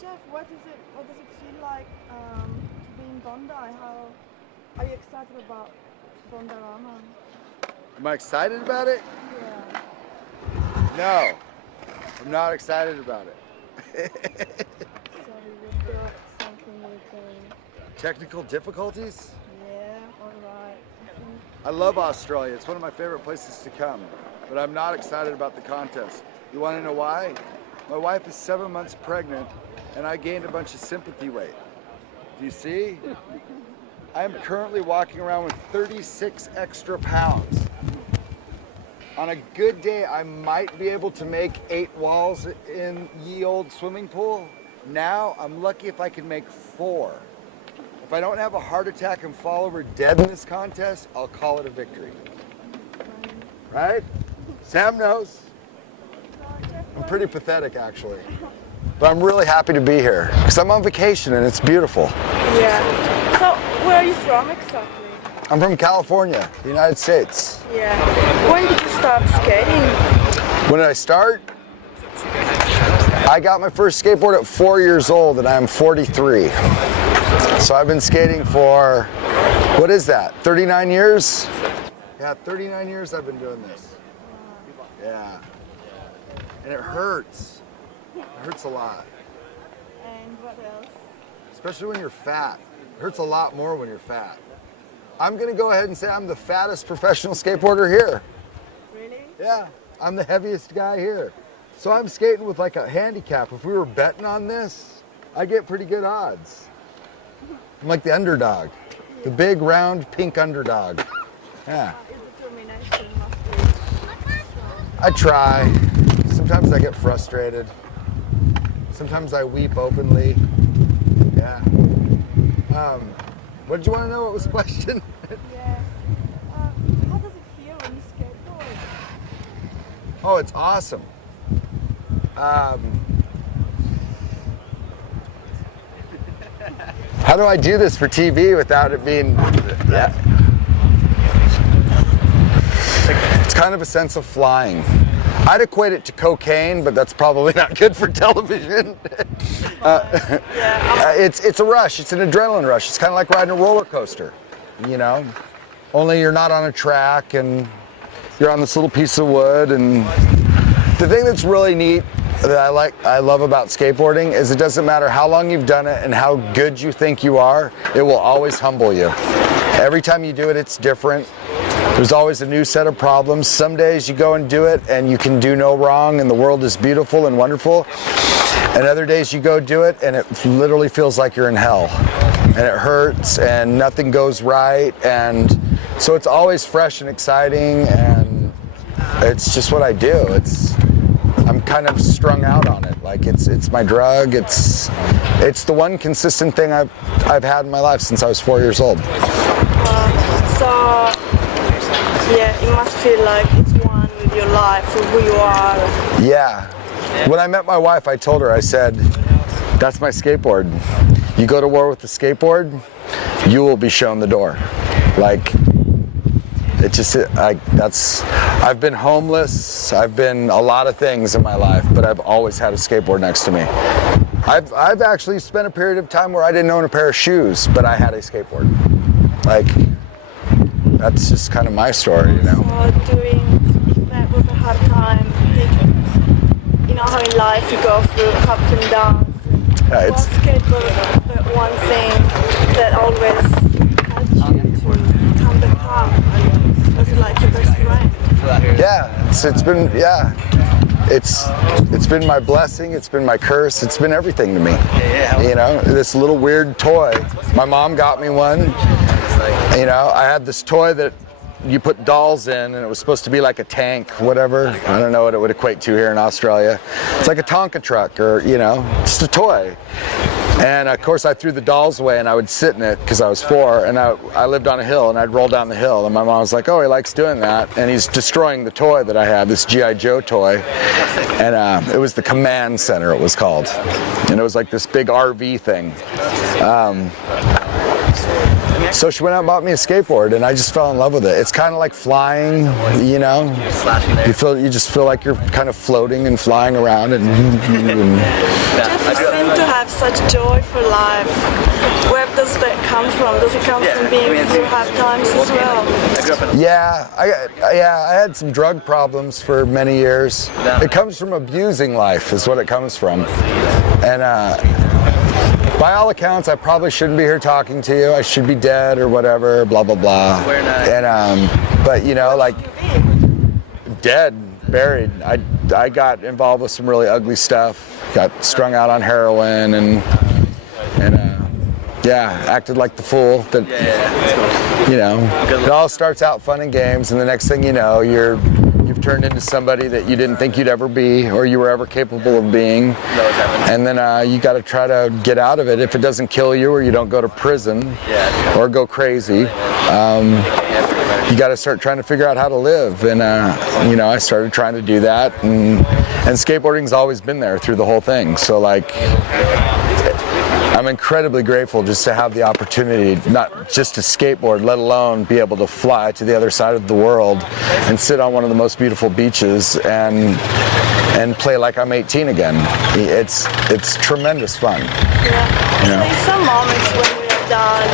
Jeff, what does it feel like to be in Bondi? How are you excited about Bondarama? Am I excited about it? Yeah. No, I'm not excited about it. So we've got something with Technical difficulties? yeah, alright. I love Australia. It's one of my favorite places to come, but I'm not excited about the contest. You want to know why? My wife is 7 months pregnant and I gained a bunch of sympathy weight. Do you see? I am currently walking around with 36 extra pounds. On a good day, I might be able to make 8 walls in ye old swimming pool. Now, I'm lucky if I can make 4. If I don't have a heart attack and fall over dead in this contest, I'll call it a victory. Right? Sam knows. I'm pretty pathetic, actually. But I'm really happy to be here because I'm on vacation and it's beautiful. Yeah. So where are you from exactly? I'm from California, the United States. Yeah. When did you start skating? When did I start? I got my first skateboard at 4 years old and I'm 43. So I've been skating for, what is that, 39 years? Yeah, 39 years I've been doing this. Yeah. And it hurts. It hurts a lot. And what else? Especially when you're fat. It hurts a lot more when you're fat. I'm gonna go ahead and say I'm the fattest professional skateboarder here. Really? Yeah, I'm the heaviest guy here. So I'm skating with like a handicap. If we were betting on this, I get pretty good odds. I'm like the underdog. The big, round, pink underdog. Yeah. Is determination must be I try. Sometimes I get frustrated. Sometimes I weep openly. Yeah. What did you want to know? What was the question? Yes. How does it feel when you skateboard? Oh, it's awesome. How do I do this for TV without it being... Yeah. It's kind of a sense of flying. I'd equate it to cocaine, but that's probably not good for television. It's a rush. It's an adrenaline rush. It's kind of like riding a roller coaster, you know? Only you're not on a track and you're on this little piece of wood. And the thing that's really neat that I love about skateboarding is it doesn't matter how long you've done it and how good you think you are, it will always humble you. Every time you do it, it's different. There's always a new set of problems. Some days you go and do it and you can do no wrong and the world is beautiful and wonderful. And other days you go do it and it literally feels like you're in hell. And it hurts and nothing goes right. And so it's always fresh and exciting and it's just what I do. I'm kind of strung out on it. Like it's my drug. It's the one consistent thing I've had in my life since I was 4 years old. Yeah, it must feel like it's one with your life, with who you are. Yeah. When I met my wife, I told her, I said, that's my skateboard. You go to war with the skateboard, you will be shown the door. Like, I've been homeless, I've been a lot of things in my life, but I've always had a skateboard next to me. I've actually spent a period of time where I didn't own a pair of shoes, but I had a skateboard. Like, that's just kind of my story, you know. So if that was a hard time, you know how in life you go through ups and downs. Yeah, was skateboard the one thing that always helped you to come back up? Was it like your best friend? Yeah, it's been my blessing, it's been my curse, it's been everything to me. You know, this little weird toy. My mom got me one. You know, I had this toy that you put dolls in and it was supposed to be like a tank, whatever. I don't know what it would equate to here in Australia. It's like a Tonka truck or, you know, just a toy. And of course I threw the dolls away and I would sit in it because I was 4 and I lived on a hill and I'd roll down the hill and my mom was like, oh, he likes doing that. And he's destroying the toy that I had, this G.I. Joe toy. And it was the Command Center, it was called. And it was like this big RV thing. So she went out and bought me a skateboard and I just fell in love with it. It's kind of like flying, you know. You just feel like you're kind of floating and flying around and Jeff, you seem to have such joy for life. Where does that come from? Does it come from being through hard times as well? Yeah, I had some drug problems for many years. It comes from abusing life, is what it comes from. And by all accounts, I probably shouldn't be here talking to you. I should be dead or whatever, blah, blah, blah. And, but you know, like, dead, buried. I got involved with some really ugly stuff. Got strung out on heroin and yeah, acted like the fool that, you know, it all starts out fun and games, and the next thing you know, you've turned into somebody that you didn't think you'd ever be or you were ever capable of being. And then you got to try to get out of it. If it doesn't kill you or you don't go to prison or go crazy, you got to start trying to figure out how to live. And you know, I started trying to do that, and skateboarding's always been there through the whole thing. So like, I'm incredibly grateful just to have the opportunity, not just to skateboard, let alone be able to fly to the other side of the world and sit on one of the most beautiful beaches and play like I'm 18 again. It's tremendous fun. Yeah. You know? There's some moments when we are done,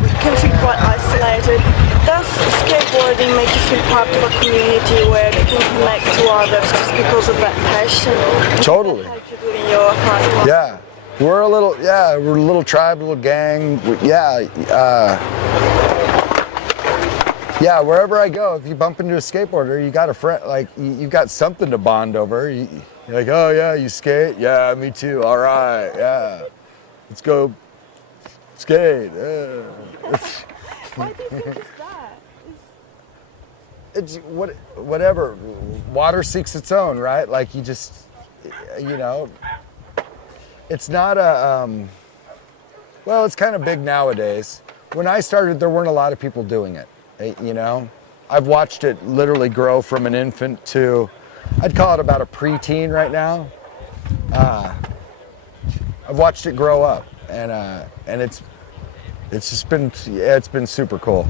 we can feel quite isolated. Does skateboarding make you feel part of a community where you can connect to others just because of that passion? Totally. Like you do in your hard work? Yeah. We're a little tribe, little gang. Yeah, wherever I go, if you bump into a skateboarder, you got a friend, like, you got something to bond over. You're like, oh yeah, you skate? Yeah, me too. All right, yeah. Let's go skate. Why do you think it's that? It's whatever. Water seeks its own, right? Like, you just, you know, it's not well, it's kind of big nowadays. When I started, there weren't a lot of people doing it, you know? I've watched it literally grow from an infant to, I'd call it about a preteen right now. I've watched it grow up, and it's just been, it's been super cool.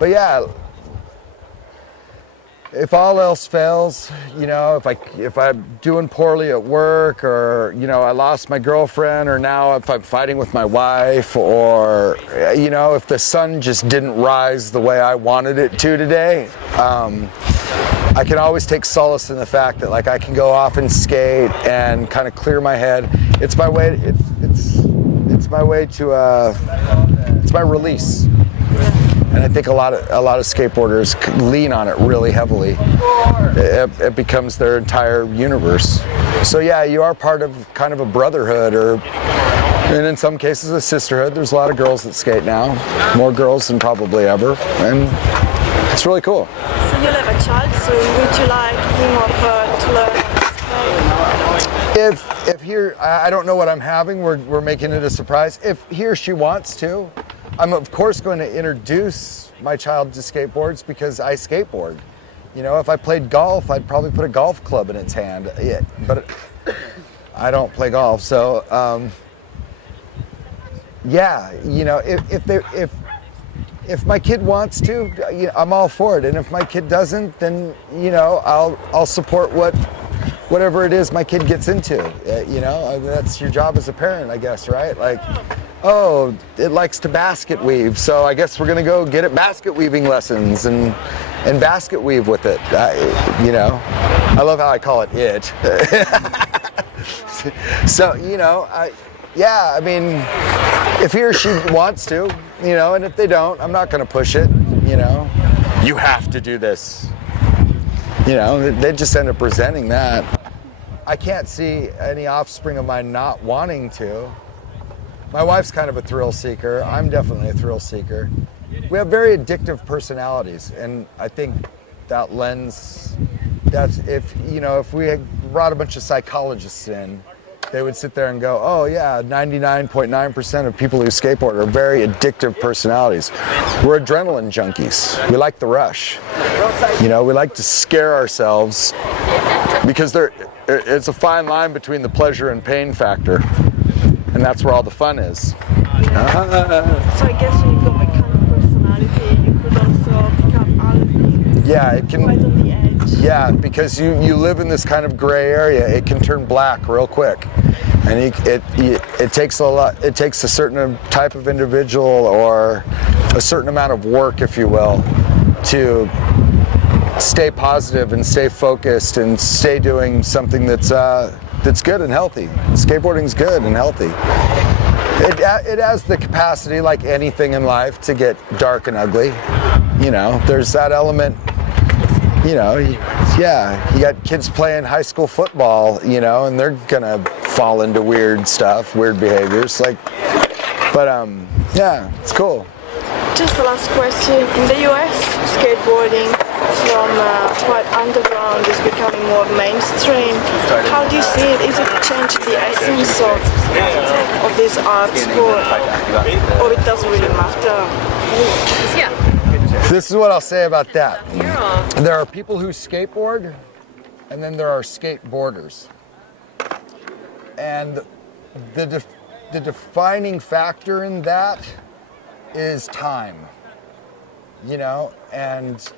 But yeah, if all else fails, you know, if I'm doing poorly at work, or, you know, I lost my girlfriend, or now if I'm fighting with my wife, or, you know, if the sun just didn't rise the way I wanted it to today, I can always take solace in the fact that, like, I can go off and skate and kind of clear my head. It's my way. It's my way to. It's my release. And I think a lot of skateboarders lean on it really heavily. It becomes their entire universe. So yeah, you are part of kind of a brotherhood, and in some cases a sisterhood. There's a lot of girls that skate now, more girls than probably ever, and it's really cool. So you'll have a child soon. Would you like him or her to learn how to skate? If here, I don't know what I'm having. We're making it a surprise. If he or she wants to, I'm of course going to introduce my child to skateboards because I skateboard. You know, if I played golf, I'd probably put a golf club in its hand. Yeah, but I don't play golf, so yeah. You know, if my kid wants to, you know, I'm all for it. And if my kid doesn't, then, you know, I'll support whatever it is my kid gets into. You know, that's your job as a parent, I guess, right? Like, oh, it likes to basket weave, so I guess we're gonna go get it basket weaving lessons and basket weave with it. You know, I love how I call it. So, you know, I mean, if he or she wants to, you know, and if they don't, I'm not gonna push it. You know, you have to do this. You know, they just end up resenting that. I can't see any offspring of mine not wanting to. My wife's kind of a thrill seeker. I'm definitely a thrill seeker. We have very addictive personalities, and I think that lends, that's, if we had brought a bunch of psychologists in, they would sit there and go, oh yeah, 99.9% of people who skateboard are very addictive personalities. We're adrenaline junkies. We like the rush. You know, we like to scare ourselves because it's a fine line between the pleasure and pain factor. And that's where all the fun is. So I guess when you got that kind of personality, you could also pick up other things. Yeah, it can. Right on the edge. Yeah, because you live in this kind of gray area, it can turn black real quick. And it takes a lot. It takes a certain type of individual or a certain amount of work, if you will, to stay positive and stay focused and stay doing something that's good and healthy. Skateboarding's good and healthy. It has the capacity, like anything in life, to get dark and ugly. You know, there's that element. You know, you got kids playing high school football, you know, and they're gonna fall into weird stuff, weird behaviors. Like, but yeah, it's cool. Just the last question. In the US, skateboarding from quite underground is becoming more mainstream. How do you see it? Is it changing the essence of this art sport, or it doesn't really matter? Yeah. This is what I'll say about that. There are people who skateboard, and then there are skateboarders. And the defining factor in that is time. You know, and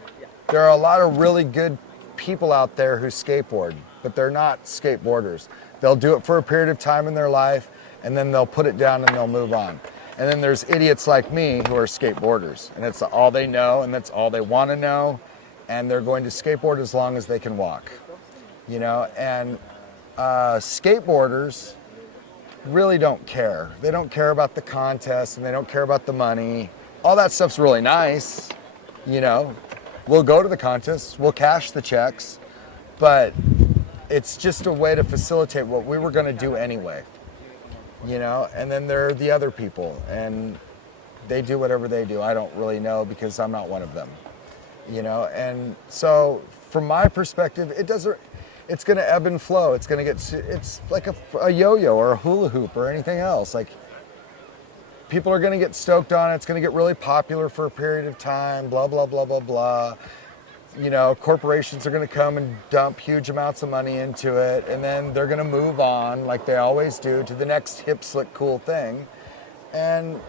there are a lot of really good people out there who skateboard, but they're not skateboarders. They'll do it for a period of time in their life, and then they'll put it down and they'll move on. And then there's idiots like me who are skateboarders, and it's all they know and that's all they want to know, and they're going to skateboard as long as they can walk, you know. And skateboarders really don't care. They don't care about the contest, and they don't care about the money. All that stuff's really nice, you know. We'll go to the contests, we'll cash the checks, but it's just a way to facilitate what we were going to do anyway. You know, and then there are the other people, and they do whatever they do. I don't really know because I'm not one of them, you know. And so from my perspective, it's going to ebb and flow. It's like a yo-yo or a hula hoop or anything else. Like, people are going to get stoked on it. It's going to get really popular for a period of time, blah, blah, blah, blah, blah. You know, corporations are going to come and dump huge amounts of money into it, and then they're going to move on, like they always do, to the next hip, slick, cool thing. And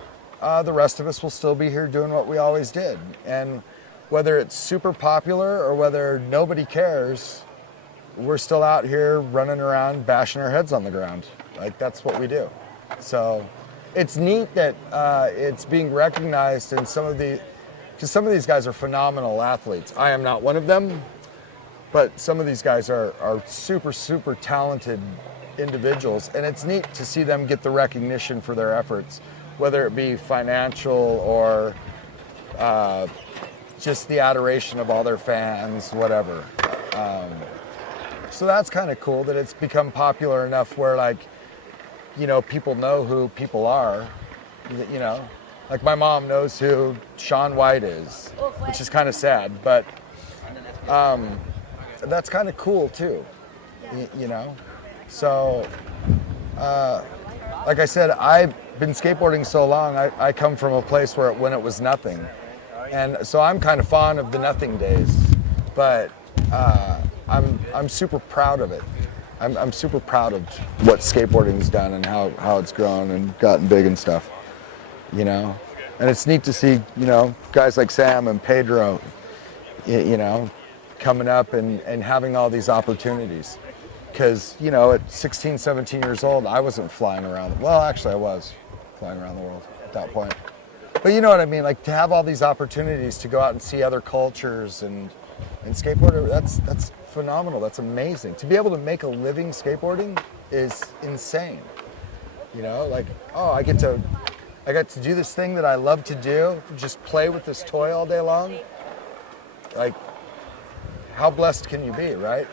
the rest of us will still be here doing what we always did. And whether it's super popular or whether nobody cares, we're still out here running around bashing our heads on the ground. Like, that's what we do. So it's neat that it's being recognized in because some of these guys are phenomenal athletes. I am not one of them, but some of these guys are super, super talented individuals, and it's neat to see them get the recognition for their efforts, whether it be financial or just the adoration of all their fans, whatever. So that's kind of cool that it's become popular enough where, like, you know, people know who people are, you know. Like, my mom knows who Shaun White is, which is kind of sad, but that's kind of cool too, you know? So, like I said, I've been skateboarding so long, I come from a place when it was nothing. And so I'm kind of fond of the nothing days, but I'm super proud of it. I'm super proud of what skateboarding's done and how it's grown and gotten big and stuff. You know, and it's neat to see, you know, guys like Sam and Pedro, you know, coming up and having all these opportunities. Because, you know, at 16, 17 years old, I wasn't flying around. Well, actually, I was flying around the world at that point. But you know what I mean? Like, to have all these opportunities to go out and see other cultures and skateboard, that's phenomenal. That's amazing. To be able to make a living skateboarding is insane. You know, like, oh, I got to do this thing that I love to do, just play with this toy all day long. Like, how blessed can you be, right?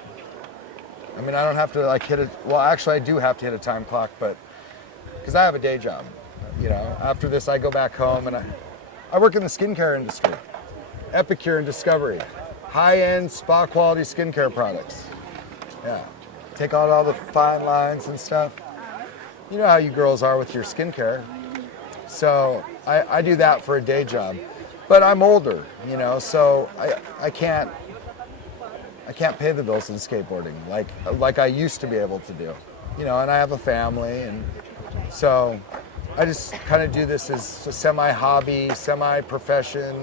I mean, I don't have to, like, well, actually, I do have to hit a time clock, but because I have a day job. You know, after this, I go back home and I work in the skincare industry, Epicure and Discovery, high-end spa quality skincare products. Yeah, take out all the fine lines and stuff. You know how you girls are with your skincare. So I do that for a day job, but I'm older, you know, so I can't pay the bills in skateboarding like I used to be able to do, you know, and I have a family, and so I just kind of do this as a semi-hobby, semi-profession,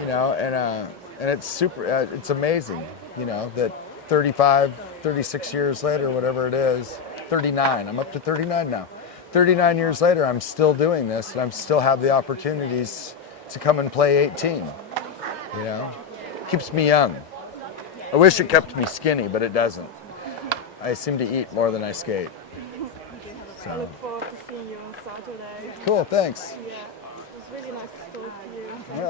you know, and it's super, it's amazing, you know, that 35, 36 years later, whatever it is, 39. I'm up to 39 now. 39 years later, I'm still doing this, and I still have the opportunities to come and play 18. You know, keeps me young. I wish it kept me skinny, but it doesn't. I seem to eat more than I skate. I look forward to seeing you on Saturday. Cool, thanks. Yeah, it was really nice to talk to you.